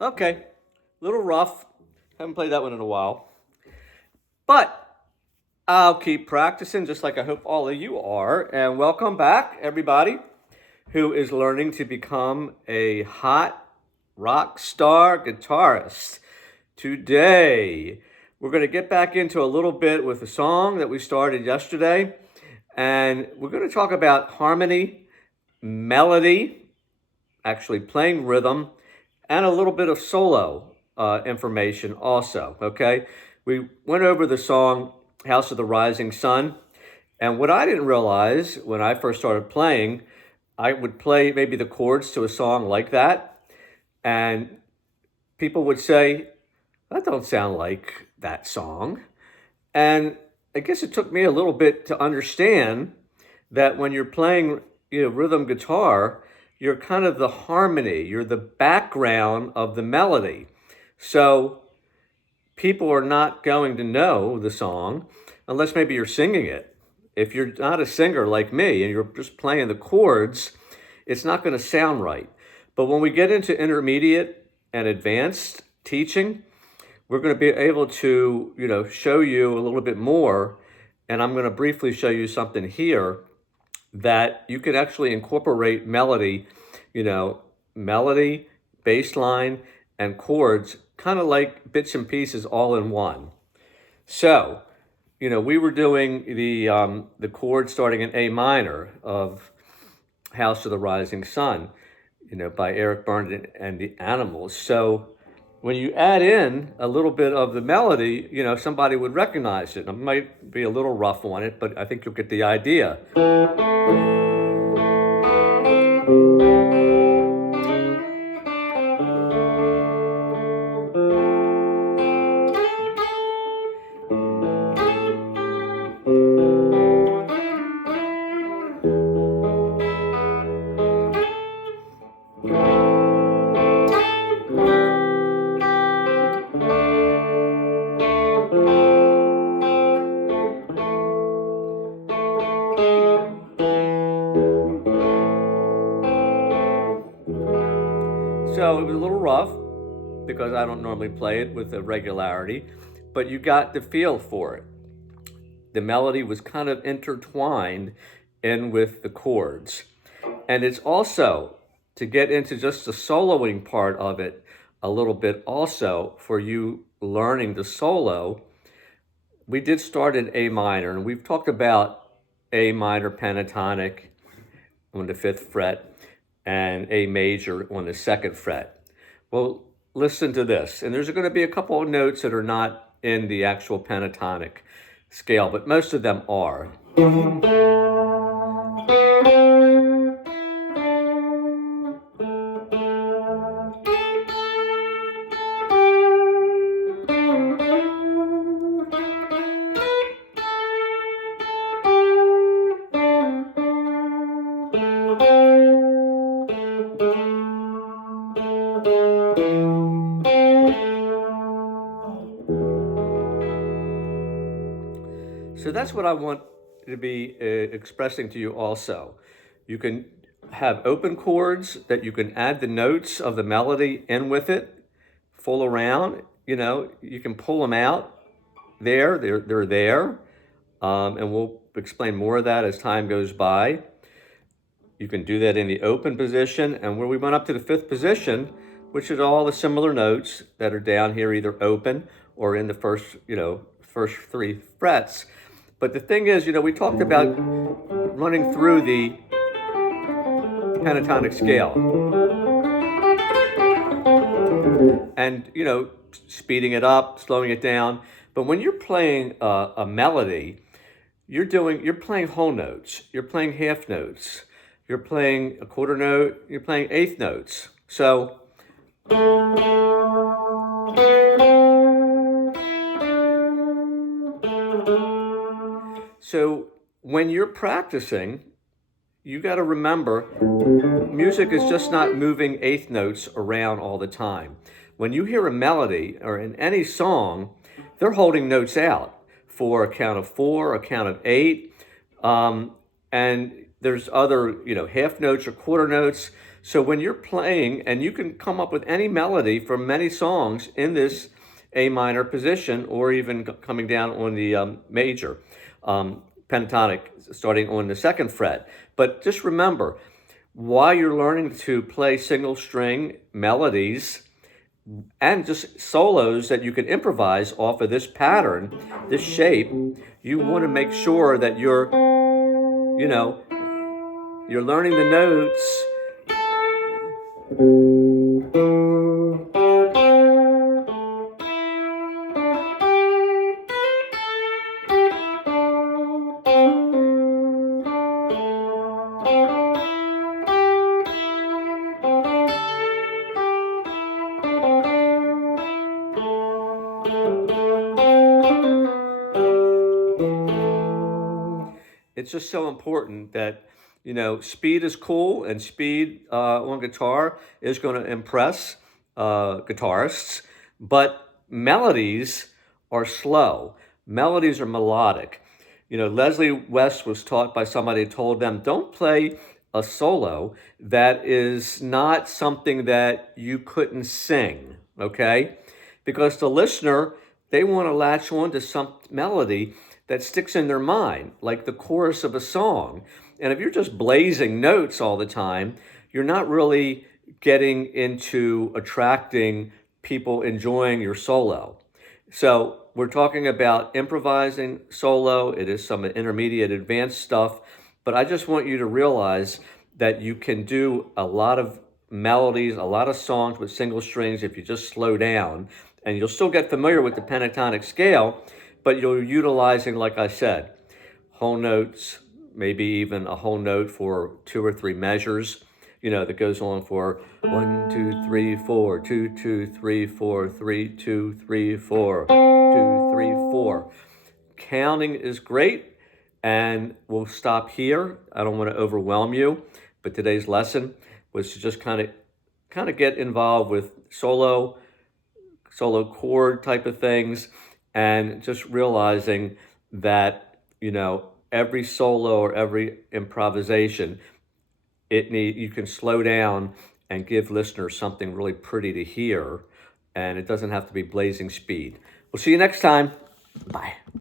Okay, a little rough. Haven't played that one in a while. But I'll keep practicing just like I hope all of you are. And welcome back, everybody who is learning to become a hot rock star guitarist. Today, we're going to get back into a little bit with a song that we started yesterday. And we're going to talk about harmony, melody, actually playing rhythm, and a little bit of solo information also, okay? We went over the song House of the Rising Sun, and what I didn't realize when I first started playing, I would play maybe the chords to a song like that, and people would say, that don't sound like that song. And I guess it took me a little bit to understand that when you're playing, rhythm guitar, you're kind of the harmony, you're the background of the melody. So people are not going to know the song unless maybe you're singing it. If you're not a singer like me and you're just playing the chords, it's not going to sound right. But when we get into intermediate and advanced teaching, we're going to be able to, show you a little bit more. And I'm going to briefly show you something here that you can actually incorporate melody, melody, bass line, and chords, kind of like bits and pieces all in one. So, we were doing the chord starting in A minor of House of the Rising Sun, by Eric Burdon and the Animals. So when you add in a little bit of the melody, somebody would recognize it. It might be a little rough on it, but I think you'll get the idea. So it was a little rough because I don't normally play it with a regularity, but you got the feel for it. The melody was kind of intertwined in with the chords. And it's also, to get into just the soloing part of it a little bit also, for you learning the solo, we did start in A minor, and we've talked about A minor pentatonic on the 5th fret, and A major on the 2nd fret. Well, listen to this. And there's going to be a couple of notes that are not in the actual pentatonic scale, but most of them are. So that's what I want to be expressing to you also. You can have open chords that you can add the notes of the melody in with it, full around, you can pull them out there, they're there, and we'll explain more of that as time goes by. You can do that in the open position, and where we went up to the 5th position, which is all the similar notes that are down here, either open or in the first 3 frets. But the thing is, we talked about running through the pentatonic scale and, speeding it up, slowing it down. But when you're playing a melody, you're playing whole notes, you're playing half notes, you're playing a quarter note, you're playing eighth notes. So when you're practicing, you got to remember, music is just not moving eighth notes around all the time. When you hear a melody or in any song, they're holding notes out for a count of 4, a count of 8, and there's other, half notes or quarter notes. So when you're playing, and you can come up with any melody from many songs in this A minor position, or even coming down on the major, pentatonic, starting on the 2nd fret. But just remember, while you're learning to play single string melodies and just solos that you can improvise off of this pattern, this shape, you want to make sure that you're learning the notes. It's just so important that, speed is cool, and speed on guitar is going to impress guitarists, but melodies are slow. Melodies are melodic. Leslie West was taught by somebody who told them, don't play a solo that is not something that you couldn't sing, okay? Because the listener, they want to latch on to some melody that sticks in their mind, like the chorus of a song. And if you're just blazing notes all the time, you're not really getting into attracting people enjoying your solo. So we're talking about improvising solo. It is some intermediate advanced stuff, but I just want you to realize that you can do a lot of melodies, a lot of songs with single strings if you just slow down, and you'll still get familiar with the pentatonic scale, but you're utilizing, like I said, whole notes, maybe even a whole note for 2 or 3 measures, that goes on for 1, 2, 3, 4, 2, 2, 3, 4, 3, 2, 3, 4, 2, 3, 4. Counting is great, and we'll stop here. I don't want to overwhelm you, but today's lesson was to just kind of get involved with solo chord type of things, and just realizing that, every solo or every improvisation, you can slow down and give listeners something really pretty to hear, and it doesn't have to be blazing speed. We'll see you next time. Bye.